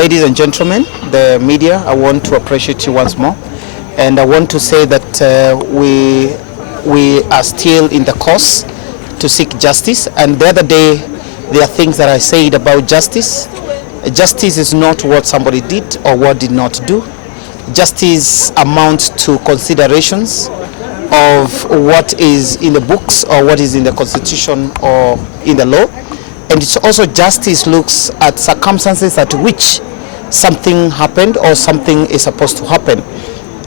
Ladies and gentlemen, the media, I want to appreciate you once more. And I want to say that we are still in the course to seek justice. And the other day, there are things that I said about justice. Justice is not what somebody did or what did not do. Justice amounts to considerations of what is in the books or what is in the constitution or in the law. And it's also justice looks at circumstances at which something happened or something is supposed to happen.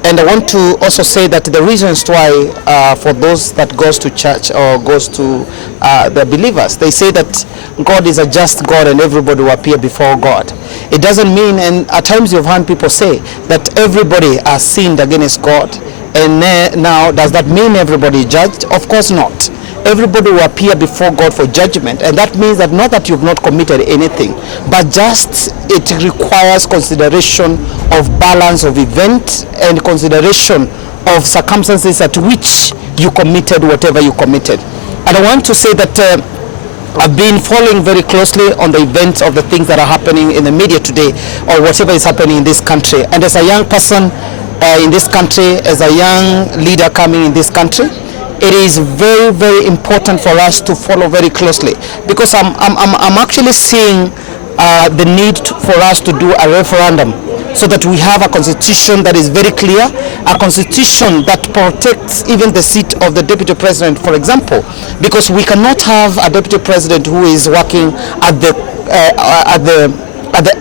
And I want to also say that the reasons why for those that goes to church or goes to the believers, they say that God is a just God and everybody will appear before God. It doesn't mean, and at times you've heard people say that everybody has sinned against God, and now does that mean everybody is judged? Of course not. Everybody will appear before God for judgment, and that means that not that you've not committed anything, but just it requires consideration of balance of event and consideration of circumstances at which you committed whatever you committed. And I want to say that I've been following very closely on the events of the things that are happening in the media today or whatever is happening in this country. And as a young person in this country, as a young leader coming in this country, it is very, very important for us to follow very closely, because I'm actually seeing the need for us to do a referendum so that we have a constitution that is very clear, a constitution that protects even the seat of the deputy president, for example, because we cannot have a deputy president who is working at the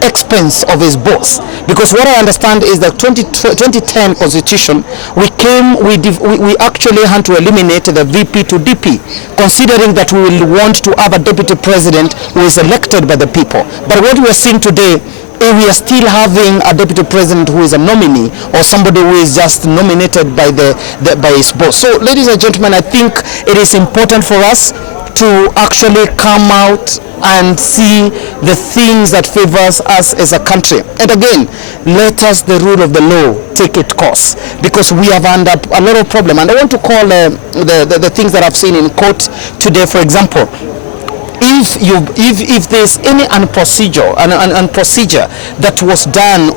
expense of his boss. Because what I understand is that 2010 constitution, we actually had to eliminate the VP to DP, considering that we will want to have a deputy president who is elected by the people. But what we are seeing today, we are still having a deputy president who is a nominee or somebody who is just nominated by by his boss. So, ladies and gentlemen, I think it is important for us to actually come out and see the things that favors us as a country. And again, let us, the rule of the law, take its course, because we have under a lot of problem. And I want to call the things that I've seen in court today, for example. If there's any procedure that was done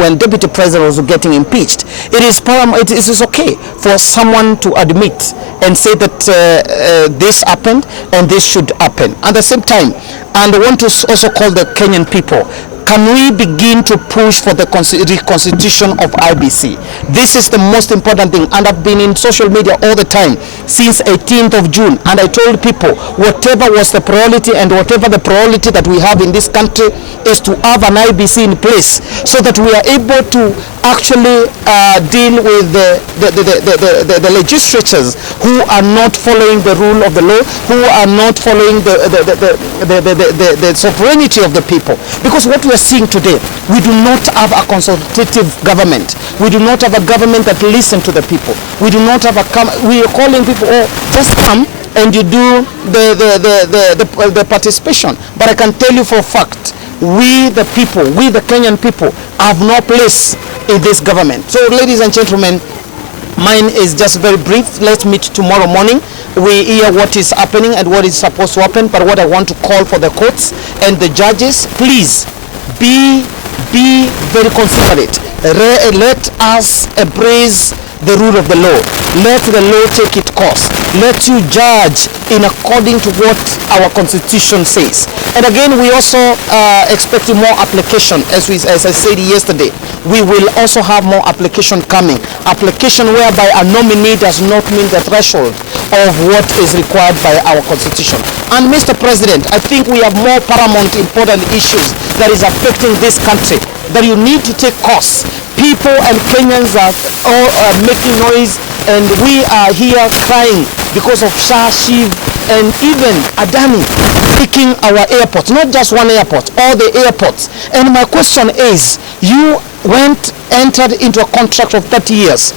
when deputy president was getting impeached, it is okay for someone to admit and say that this happened and this should happen at the same time. And I want to also call the Kenyan people. Can we begin to push for the reconstitution of IEBC? This is the most important thing, and I've been in social media all the time since 18th of June, and I told people whatever was the priority and whatever the priority that we have in this country is to have an IEBC in place so that we are able to actually deal with the legislatures who are not following the rule of the law, who are not following the sovereignty of the people. Because what we are seeing today, we do not have a consultative government. We do not have a government that listens to the people. We do not have we are calling people, oh, just come and you do the participation. But I can tell you for a fact, we the people, we the Kenyan people, have no place in this government. So, ladies and gentlemen, mine is just very brief. Let's meet tomorrow morning. We hear what is happening and what is supposed to happen. But what I want to call for the courts and the judges, please be very considerate. Let us embrace the rule of the law. Let the law take its course. Let you judge in according to what our constitution says. And again, we also expecting more application. As I said yesterday, we will also have more application coming. Application whereby a nominee does not mean the threshold of what is required by our constitution. And Mr. President, I think we have more paramount important issues that is affecting this country that you need to take course. People and Kenyans are all making noise, and we are here crying because of Shah, Shiv, and even Adani taking our airports, not just one airport, all the airports. And my question is, you entered into a contract of 30 years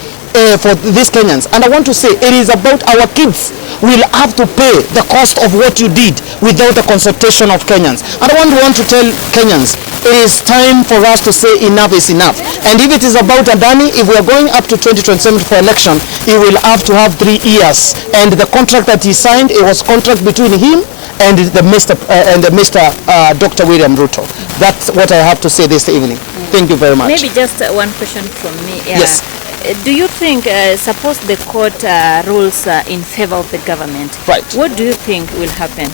for these Kenyans, and I want to say it is about our kids will have to pay the cost of what you did without the consultation of Kenyans. And I want to tell Kenyans, it is time for us to say enough is enough. And if it is about Adani, if we are going up to 2027 for election, he will have to have 3 years. And the contract that he signed, it was contract between him and the Mr. Dr. William Ruto. That's what I have to say this evening. Thank you very much. Maybe just one question from me. Yes. Do you think, suppose the court rules in favor of the government, right, what do you think will happen?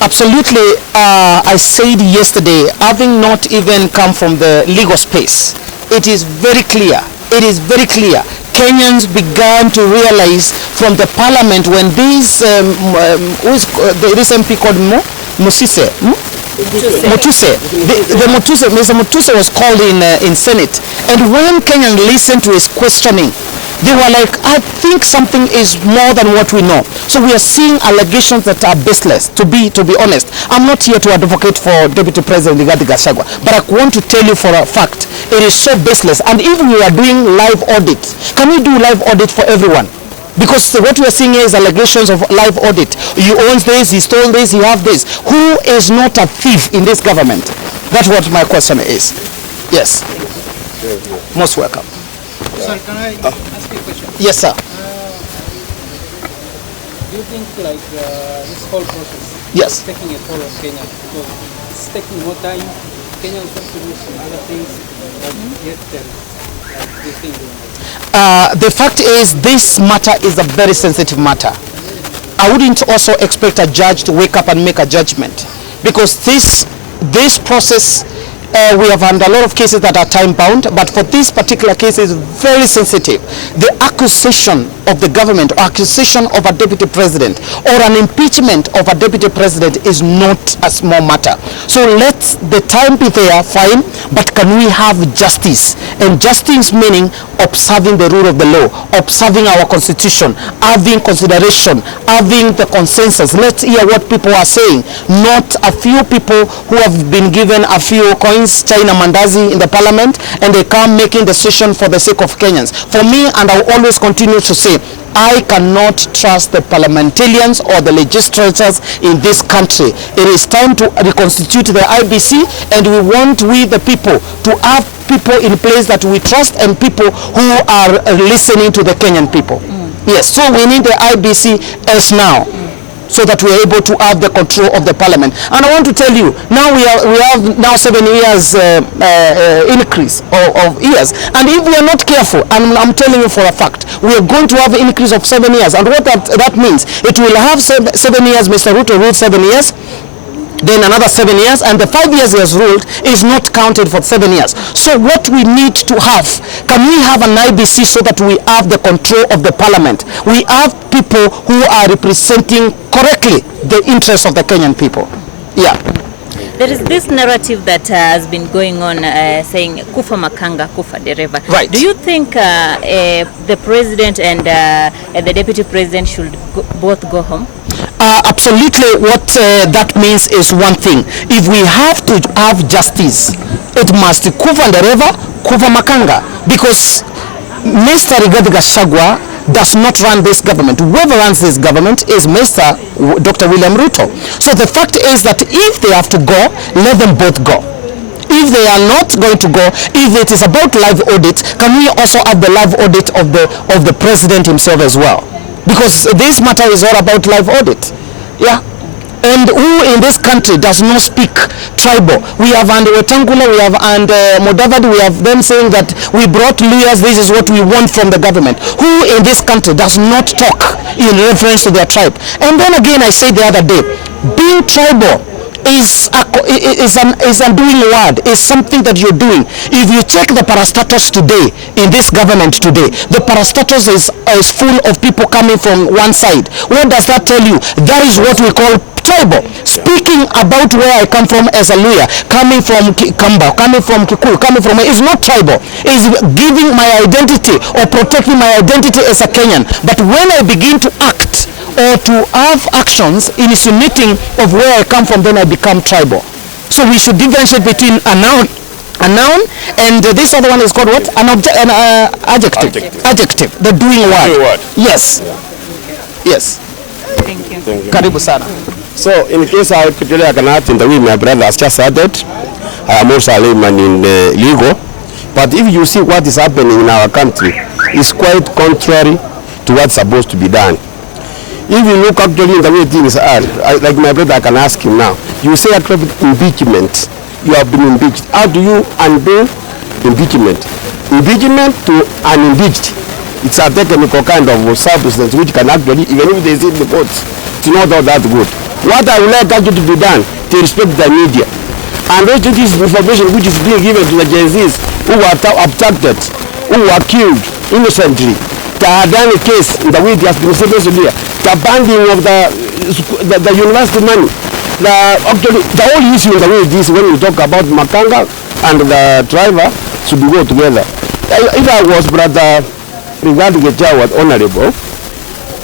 Absolutely. I said yesterday, having not even come from the legal space, it is very clear. It is very clear. Kenyans began to realize from the parliament when this this MP called Mutuse, Mr. Mutuse was called in Senate, and when Kenyans listened to his questioning, they were like, I think something is more than what we know. So we are seeing allegations that are baseless, to be honest. I'm not here to advocate for Deputy President Gachagua, but I want to tell you for a fact, it is so baseless. And even we are doing live audits. Can we do live audit for everyone? Because what we are seeing here is allegations of live audit. He owns this, he stole this, he have this. Who is not a thief in this government? That's what my question is. Yes. Most welcome. Sir, can I ask you a question? Yes, sir. Do you think this whole process yes, is taking a toll on Kenya? Because it's taking more time. Kenya is going to do some other things. Yet, do you think? The fact is, this matter is a very sensitive matter. I wouldn't also expect a judge to wake up and make a judgment, because this process, we have had a lot of cases that are time bound, but for this particular case is very sensitive. The accusation of the government, or accusation of a deputy president, or an impeachment of a deputy president is not a small matter. So let the time be there, fine, but can we have justice? And justice meaning observing the rule of the law, observing our constitution, having consideration, having the consensus. Let's hear what people are saying, not a few people who have been given a few coins, China Mandazi in the parliament, and they come making decision for the sake of Kenyans. For me, and I will always continue to say, I cannot trust the parliamentarians or the legislators in this country. It is time to reconstitute the IEBC, and we the people, to have people in place that we trust and people who are listening to the Kenyan people. Yes, so we need the IEBC as now. So that we are able to have the control of the parliament. And I want to tell you, now we have now 7 years increase of years. And if we are not careful, and I'm telling you for a fact, we are going to have an increase of 7 years. And what that means, it will have 7 years, Mr. Ruto ruled 7 years, then another 7 years, and the 5 years he has ruled is not counted for 7 years. So what we need to have, can we have an IEBC so that we have the control of the parliament? We have people who are representing correctly the interests of the Kenyan people. Yeah. There is this narrative that has been going on saying kufa makanga, kufa dereva. Right. Do you think the president and the deputy president should both go home? Absolutely. What that means is one thing. If we have to have justice, it must kufa dereva, kufa makanga, because Mr. Gachagua does not run this government. Whoever runs this government is Mr. Dr. William Ruto. So the fact is that if they have to go, let them both go. If they are not going to go, if it is about live audit, can we also have the live audit of the president himself as well? Because this matter is all about live audit. Yeah. And who in this country does not speak tribal? We have and Wetangula, we have and Modavadi, we have them saying that we brought lawyers, this is what we want from the government. Who in this country does not talk in reference to their tribe? And then again, I said the other day, being tribal is a doing word, is something that you're doing. If you check the parastatus today, in this government today, the parastatus is full of people coming from one side. What does that tell you? That is what we call tribal. Speaking about where I come from as a lawyer, coming from Kamba, coming from Kikuyu, coming from, is not tribal. Is giving my identity or protecting my identity as a Kenyan. But when I begin to act or to have actions insinuating of where I come from, then I become tribal. So we should differentiate between a noun, and this other one is called what? An adjective. The doing word. Yes. Yes. Thank you. Karibu sana. So in case I particularly cannot in the way my brother has just added, I am also a layman in legal. But if you see what is happening in our country, it's quite contrary to what's supposed to be done. If you look actually in the way things are, like my brother, I can ask him now. You say actually impeachment. You have been impeached. How do you undo impeachment? Impeachment to unimpeached. It's a technical kind of substance which can actually, even if they say the courts, it's not all that good. What I would like actually to be done to respect the media. And also this information which is being given to the Gen Zs who were abducted, who were killed innocently. The done a case in the way it has been said earlier. The banding of the university money. Actually, the whole issue in the way it is when we talk about Makanga and the driver should go together. If I was brother regarding Gachagua honorable,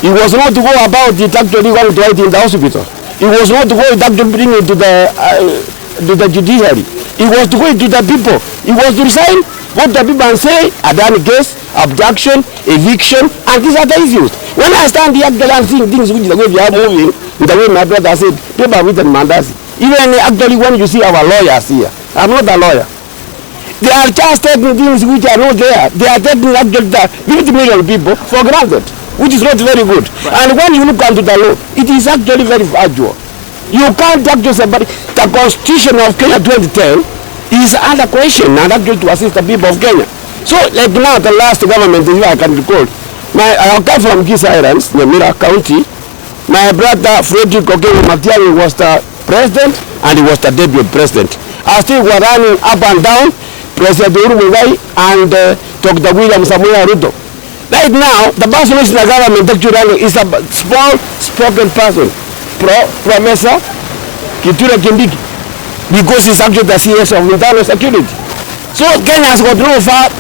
he was not to go about it actually going to it in the hospital. He was not to go it actually bring it to the judiciary. He was to go to the people. He was to resign, go to the people and say, I done a case, abduction, eviction, and these are the issues. When I stand here and seeing things which the way we are moving, the way my brother said, people are written mandasi. Even actually when you see our lawyers here, I'm not a lawyer. They are just taking things which are not there. They are taking actually the 50 million people for granted, which is not very good. Right. And when you look into the law, it is actually very fragile. You can't actually say, but the Constitution of Kenya 2010 is under question and actually to assist the people of Kenya. So, like now, the last government, if I can recall, I come from Kis Islands, Nyamira County. My brother Frederick Okenye Matiang'i was the president and he was the deputy president. I still were running up and down, President Uhuru Muigai and Dr. William Samoei Ruto. Right now, the person who is in the government actually is a small spoken person, Professor Kithure Kindiki, because he's actually the CS of internal security. So Kenya has got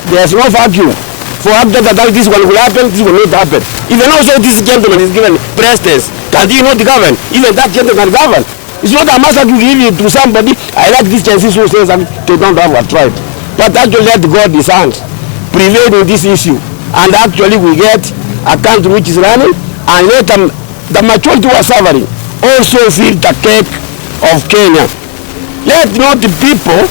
there's no vacuum for after that this one will happen, this will not happen. Even also this gentleman is given precedence, can he not govern? Even that gentleman can govern. It's not a matter to give it to somebody. I like this chances who says they don't have a tribe. But actually let God his hand prevail in this issue. And actually we get a country which is running and let them, the majority who are suffering also feel the cake of Kenya. Let not the people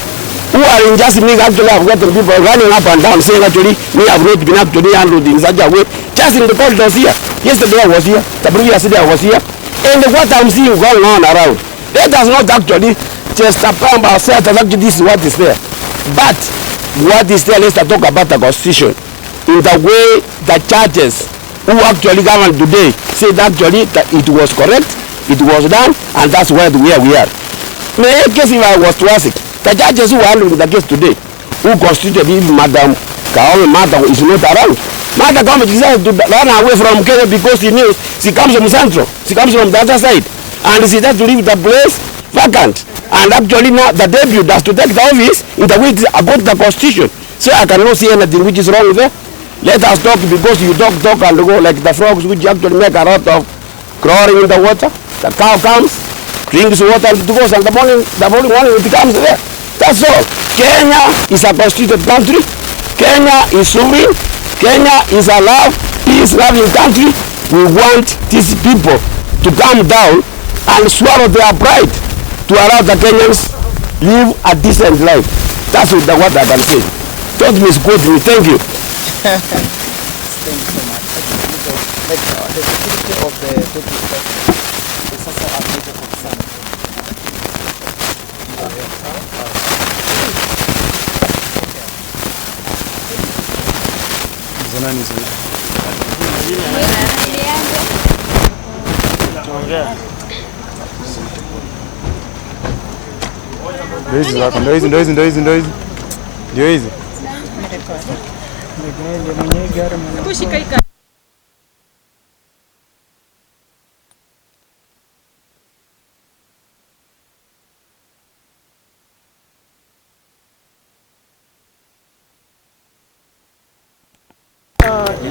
who are in just me actually have got the people running up and down saying actually we have not been actually handled in such a way. Just in the corridors here. Yesterday I was here, the previous day I was here. And what I'm seeing going on around, let us not actually just affirm ourselves that actually this is what is there. But what is there, let's talk about the Constitution. In the way the judges who actually govern today said actually that it was correct, it was done, and that's where we are. In any case, if I was to ask, the judges who are handling the case today, who constituted if Madam Kaome Martha is not around, Martha Kaome decided to run away from Kenya because she knew she comes from Central, she comes from the other side, and she had to leave the place vacant. And actually now the debut has to take the office in the way about the Constitution. So I cannot see anything which is wrong with it. Let us talk because you talk and go like the frogs which actually make a lot of crawling in the water. The cow comes, drinks water and it goes, and the following morning it becomes there. That's all. Kenya is a constituted country. Kenya is sovereign. Kenya is a peace-loving country. We want these people to come down and swallow their pride to allow the Kenyans live a decent life. That's what I can say. Don't misquote me. Thank you. Thank you so much. Like the security of the deputy president is also a major concern. Ndio hizi.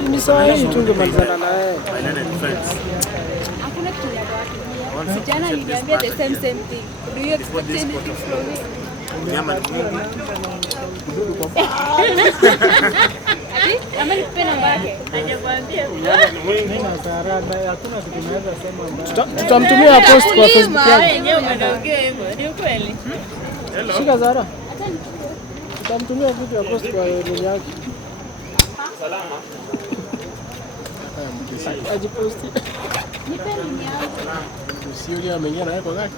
Ni sawa hii tungemalizana na yeye. Hakuna kitu ya watu. Sijana niliambia the same thing. Do you expect anything from me? Ati kama nipe namba yake. Hajakwambia. Mimi na Sara naye hakuna kitu naweza sema. Tutamtumia post kwa Facebook yake. Wenyewe unaongea hivyo. Ni kweli? Shika Sara. Tutamtumia video ya post kwa nini yake. Salama. Ajiposti. Nipe nini yangu. Sio yule ameingia na yako gani?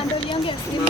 Ando liongea simu.